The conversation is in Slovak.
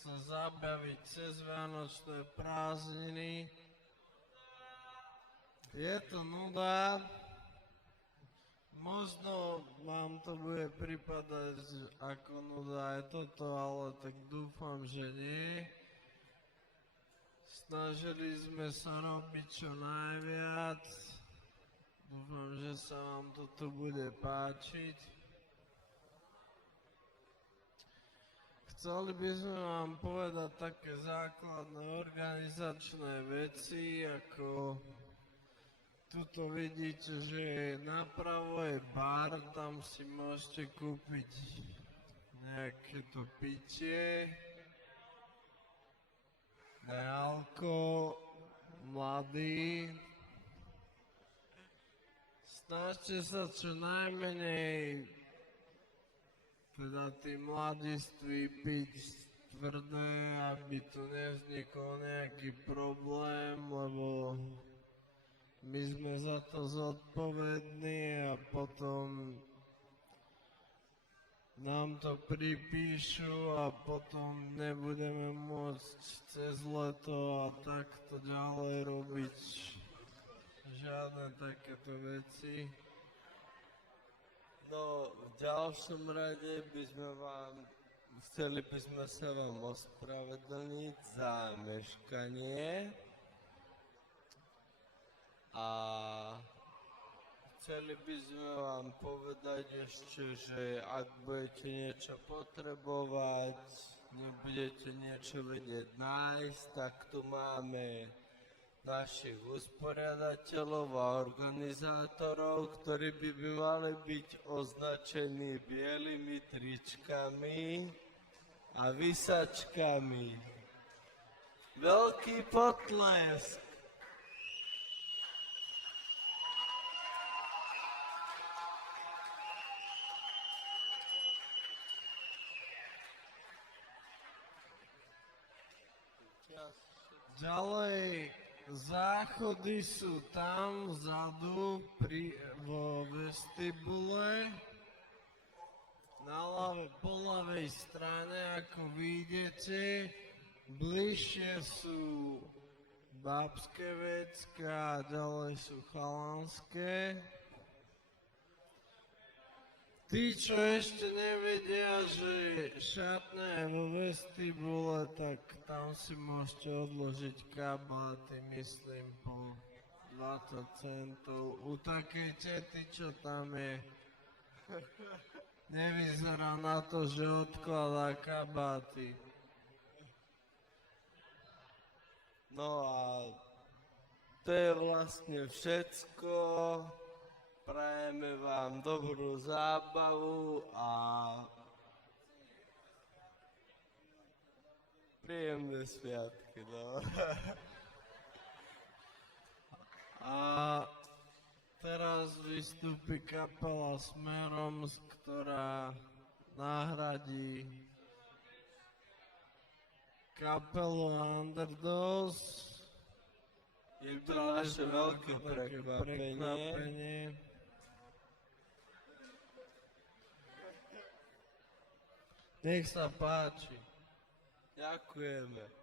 sa zabaviť cez Vianočné prázdniny. Je to nuda. Možno vám to bude pripadať ako nuda aj toto, ale tak dúfam, že nie. Snažili sme sa robiť čo najviac. Dúfam, že sa vám toto bude páčiť. Chceli by sme vám povedať také základné organizačné veci, ako tuto vidíte, že napravo je bar, tam si môžete kúpiť nejaké to pitie, nealko, mladý. Snažte sa čo najmenej, teda tí mladiství, piť tvrdé, aby tu nevznikol nejaký problém, lebo my sme za to zodpovední a potom nám to pripíšu a potom nebudeme môcť cez leto a takto ďalej robiť žiadne takéto veci. No, v ďalšom rade chceli by sme sa vám ospravedlniť za meškanie a chceli by sme vám povedať ešte, že ak budete niečo potrebovať, nebudete niečo vedieť nájsť, tak tu máme našich usporiadateľov a organizátorov, ktorí by mali byť označení bielými tričkami a vysačkami. Veľký potlesk! Ďalej, záchody sú tam vzadu vo vestibule. Po ľavej strane, ako vyjdete, bližšie sú babské vecká a ďalej sú chalanské. Tí, čo ešte nevedia, že šatné je vo vestibule, tak tam si môžete odložiť kabáty, myslím, po 20 centov. U takej tety, čo tam je, nevyzerá na to, že odkladá kabáty. No a to je vlastne všetko. Prajeme vám dobrú zábavu a príjemné sviatky, no. A teraz vystúpi kapela Smerom, ktorá nahradí kapelu Underdogs. Je to naše veľké prekvapenie. Nech sa páči. Ďakujeme.